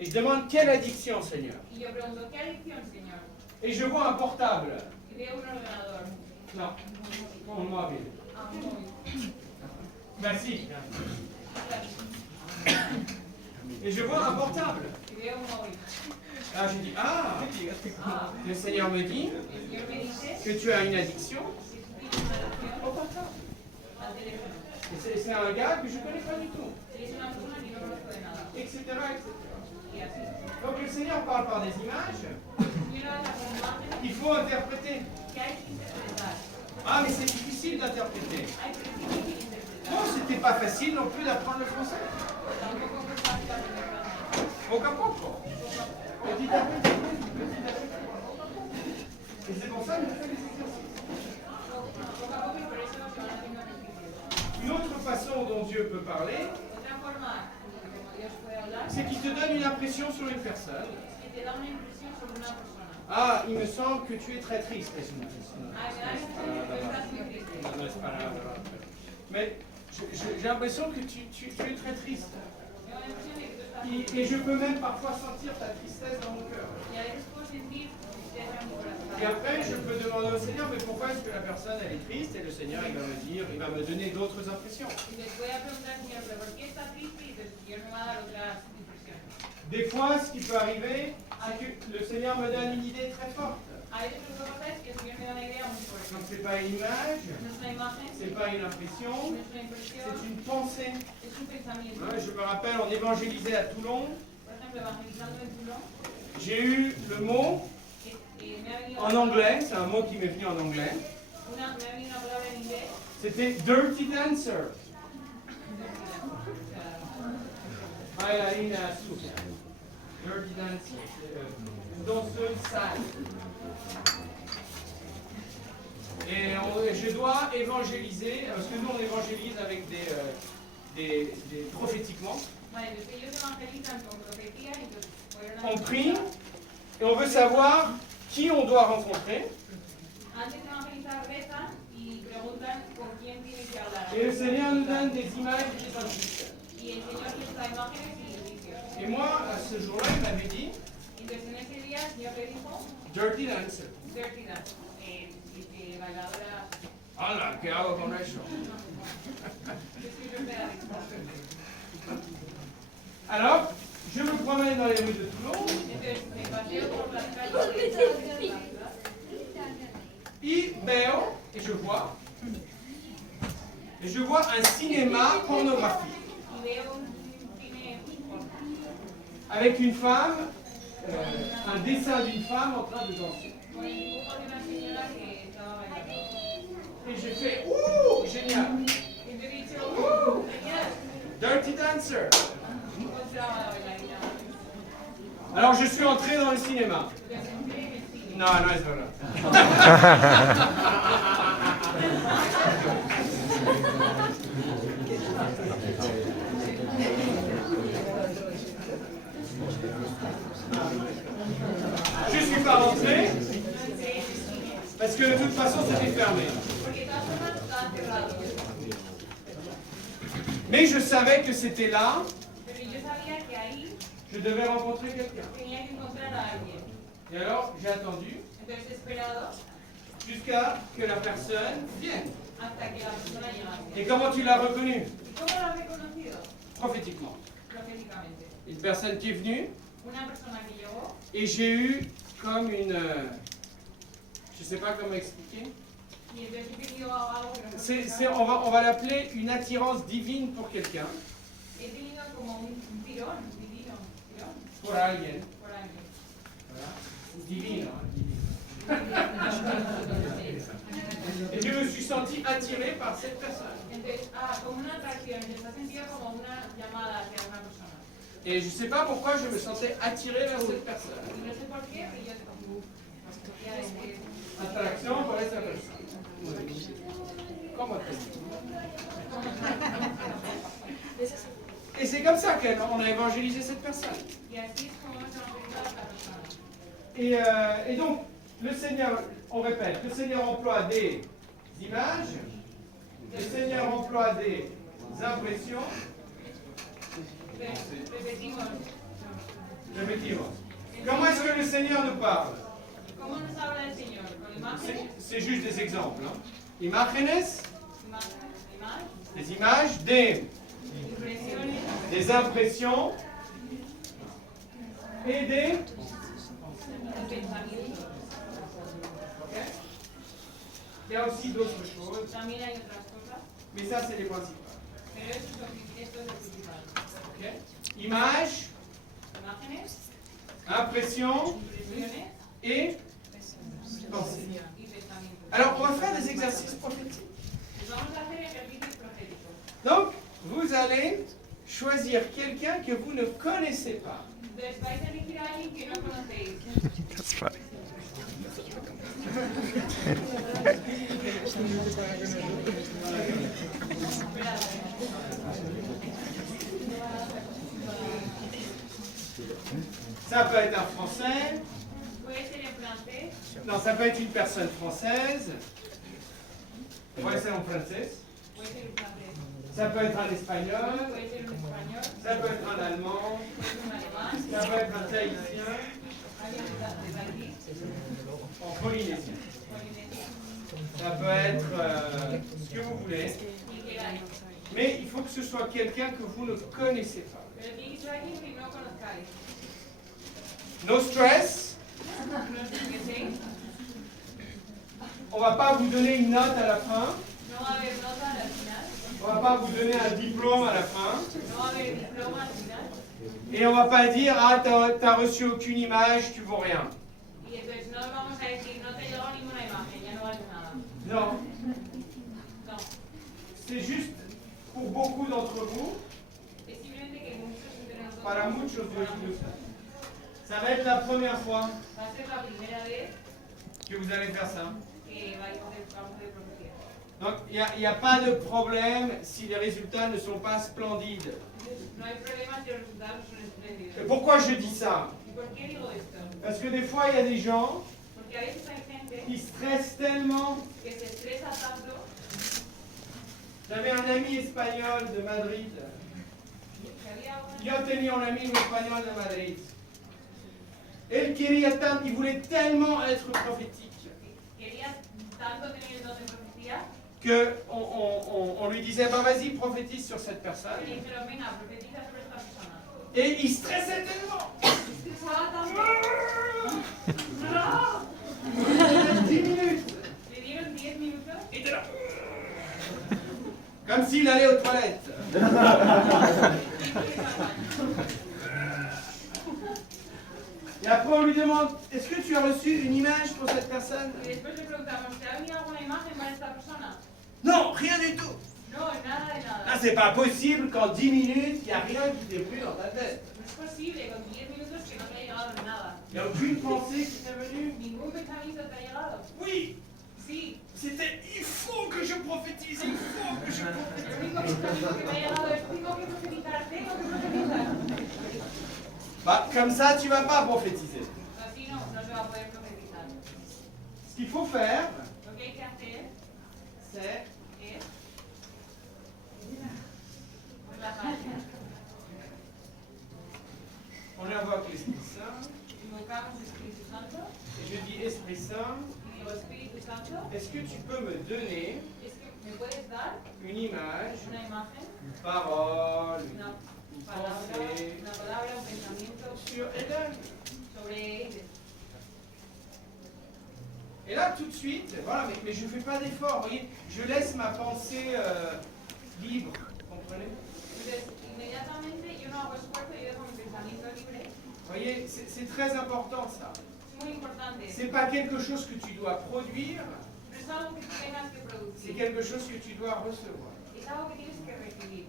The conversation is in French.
Et je demande quelle addiction, Seigneur. Y yo pregunto, ¿qué adicción, Señor? Et je vois un portable. Y veo un ordenador, Non, mon mobile. un móvil. Ben si. Et je vois un portable. Y veo un móvil. Ah, je dis, le Seigneur me dit El Señor me dice que tu as une addiction que tú tienes una adicción au portable. al teléfono. Et c'est un gars que je ne connais pas du tout, Y es una persona que no conozco de nada. etc., etc. Y así. Donc le Seigneur parle par des images, Y una vez con imágenes il faut interpréter. que hay que interpretar. Ah, mais c'est difficile d'interpréter. Hay que interpretar. Bon, c'était pas facile non plus d'apprendre le français. Tampoco fue fácil aprender francés. Poco a poco. Petit à petit. Et c'est pour ça que je fais les exercices. Poco a poco y por eso se van haciendo ejercicios. Une autre façon dont Dieu peut parler, Otra forma como Dios puede hablar c'est qu'il te donne une impression sur une personne. es que te da una impresión sobre una persona. Ah, il me semble que tu es très triste. Ay, me da la impresión de que estás muy triste. Mais j'ai l'impression que tu es très triste. Tengo la impresión de que tú estás Et je peux même parfois sentir ta tristesse dans mon cœur. y a veces puedo sentir tristeza en mi corazón. Et après, je peux demander au Seigneur, mais pourquoi est-ce que la personne elle est triste? Et le Seigneur, il va me dire, il va me donner d'autres impressions. Y les voy a preguntar al Señor, ¿pero por qué está triste? Y el Señor me va a dar otras impresiones. Des fois, ce qui peut arriver, c'est que le Seigneur me donne une idée très forte. A veces lo que pasa es que el Señor me da una idea muy fuerte. Donc, c'est pas une image, No es una imagen, c'est pas une impression, no es una impresión, c'est une pensée. es un pensamiento. Ouais, je me rappelle, on évangélisait à Toulon. Por ejemplo, evangelizando en Toulon, J'ai eu le mot me ha venido en anglais, c'est un mot qui m'est venu en anglais. me ha venido una palabra en inglés. C'était dirty dancer. Bailarina sucia. Dirty dancer. Danseuse sale. Et je dois évangéliser, parce que nous on évangélise avec des prophétiquement. Vale, los que ellos evangelizan con profecía y pues fueron On prie et on veut savoir qui on doit rencontrer. antes de evangelizar rezan y preguntan con quién tienen que hablar. Et le Seigneur nous donne des images et des indices. Y el Señor les da imágenes y indicios. Et moi, à ce jour-là, il m'avait dit Entonces en ese día el Señor le dijo, dirty dancer. dirty dance, bailadora. ¡Hala! ¿Qué hago con eso? Yo soy pedalista. Alors, je me promène dans les rues de Toulon Entonces me paseo por las calles de la ciudad y veo, et je vois un cinéma pornographique y veo un cine porno. avec une femme, un dessin d'une femme en train de danser. Con el dibujo de una señora que estaba bailando. Et j'ai fait, ouh, génial, Y yo he dicho, genial, dirty dancer. encontraba a la bailarina. Alors je suis entré dans le cinéma. Entonces entré en el cine. Non, non, c'est pas vrai. Je suis pas rentré parce que de toute façon c'était fermé. Porque de todas formas estaba cerrado. Mais je savais que c'était là, Pero yo sabía que ahí je devais rencontrer quelqu'un. tenía que encontrar a alguien. Et alors j'ai attendu Entonces he esperado jusqu'à que la personne vienne. hasta que la persona llegase. Et comment tu l'as reconnu? ¿Y cómo lo has reconocido? Prophétiquement. Proféticamente. Une personne qui est venue Una persona que llegó et j'ai eu comme une... je sais pas comment expliquer. y entonces he tenido algo que no sé. On va l'appeler une attirance divine pour quelqu'un, He tenido como un tirón, divino, tirón pour alguien. por alguien. Voilà. Divine. Et je me suis senti attiré par cette personne. Entonces, como una atracción, te has sentido como una llamada hacia una persona. Et je ne sais pas pourquoi je me sentais attiré vers cette personne. Y no sé por qué, pero yo sentía de Attraction pour esa personne. Comment Et c'est comme ça qu'on a évangélisé cette personne. Y así es como hemos evangelizado a esta persona. Et donc, le Seigneur, on répète, le Seigneur emploie des images, le Seigneur emploie des impressions, Repetimos. Effectivement. Comment est-ce que le Seigneur nous parle? ¿Cómo nos habla el Señor? ¿Con imágenes? C'est juste des exemples. Hein. Imágenes, Imágenes, des images, des impresiones, impressions et des... pensamientos. Okay. Il y a aussi d'autres choses, También hay otras cosas, mais ça c'est les principales. pero esto es lo principal. Okay. Images, Imágenes, impressions impresiones et pensées. y pensamientos. Alors on va faire des exercices prophétiques. Pues vamos a hacer ejercicios proféticos. Donc vous allez choisir quelqu'un que vous ne connaissez pas. Entonces vais a elegir a alguien que no conocéis. That's funny. Ça peut être un Français, Puede ser en francés, non, ça peut être une personne française, puede ser un français, puede ser en francés, ça peut être un espagnol, puede ser en español, ça peut être un allemand, puede ser en alemán, ça peut être un tahitien, alguien de Tahití, en polynésien. Polinesia, Ça peut être ce que vous voulez, y queráis. mais il faut que ce soit quelqu'un que vous ne connaissez pas. Pero tiene que ser alguien que no conozcáis. No stress, No os on va pas vous donner une note à la fin, no va a haber nota al final, on va pas vous donner un diplôme à la fin, no va a haber diploma al final, et on va pas dire ah t'as reçu aucune image, tu vaux rien. y entonces no vamos a decir no te llegó ninguna imagen, ya no vales nada. Non, No, c'est juste pour beaucoup d'entre vous, es simplemente que muchos entre nosotros, para muchos de vous, ça va être la première fois va a ser la primera vez que vous allez faire ça. que vamos a hacer profecía. Donc il n'y a pas de problème si les résultats ne sont pas splendides. No hay problema si los resultados son espléndidos. Et pourquoi je dis ça? ¿Y por qué digo esto? Parce que des fois il y a des gens Porque a veces hay gente qui stressent tellement. que se estresa tanto. J'avais un ami espagnol de Madrid. Que había una Yo tenía un amigo espagnol de Madrid. Él quería tanto, il voulait tellement être prophétique quería tanto tener el don de profecía que on lui disait bah vas-y prophétise sur cette personne. que le dijeron venga profetiza sobre esta persona. Et il stressait tellement. Se estresaba tanto. Il 10 minutes. Le dieron 10 minutos. Il était là. Comme s'il allait aux toilettes. Et après on lui demande est-ce que tu as reçu une image pour cette personne? Y después le preguntamos, ¿te ha venido alguna imagen para esta persona? Non, rien du tout. No, nada de nada. Là c'est pas possible qu'en 10 minutes il n'y a rien qui t'ébrouille dans ta tête. No es posible con 10 minutos que no te ha llegado nada. Il n'y a aucune pensée qui t'est venue. Ningún pensamiento te ha llegado. Oui, Sí, c'était il faut que je prophétise, il faut que je prophétise. el único pensamiento que me ha llegado es tengo que profetizar, tengo que profetizar. Bah, comme ça tu vas pas prophétiser. Así no, no se va a poder profetizar. Ce qu'il faut faire, Lo que hay que hacer c'est es relajarse. on invoque l'Esprit Saint. Invocamos al Espíritu Santo Et je dis Esprit Saint, y digo, Espíritu Santo, est-ce que tu peux me donner es que me puedes dar une image, una imagen, une parole, una une palabra, pensée una palabra, un pensamiento sur Eden? sobre ellos. Et là tout de suite, voilà, mais je ne fais pas d'effort, vous voyez, je laisse ma pensée libre, comprenez? Entonces, inmediatamente yo no hago esfuerzo, yo dejo mi pensamiento libre. Vous voyez, c'est très important ça. Es muy importante. C'est pas quelque chose que tu dois produire, No es algo que tú tengas que c'est producir, quelque chose que tu dois recevoir. es algo que tienes que recibir.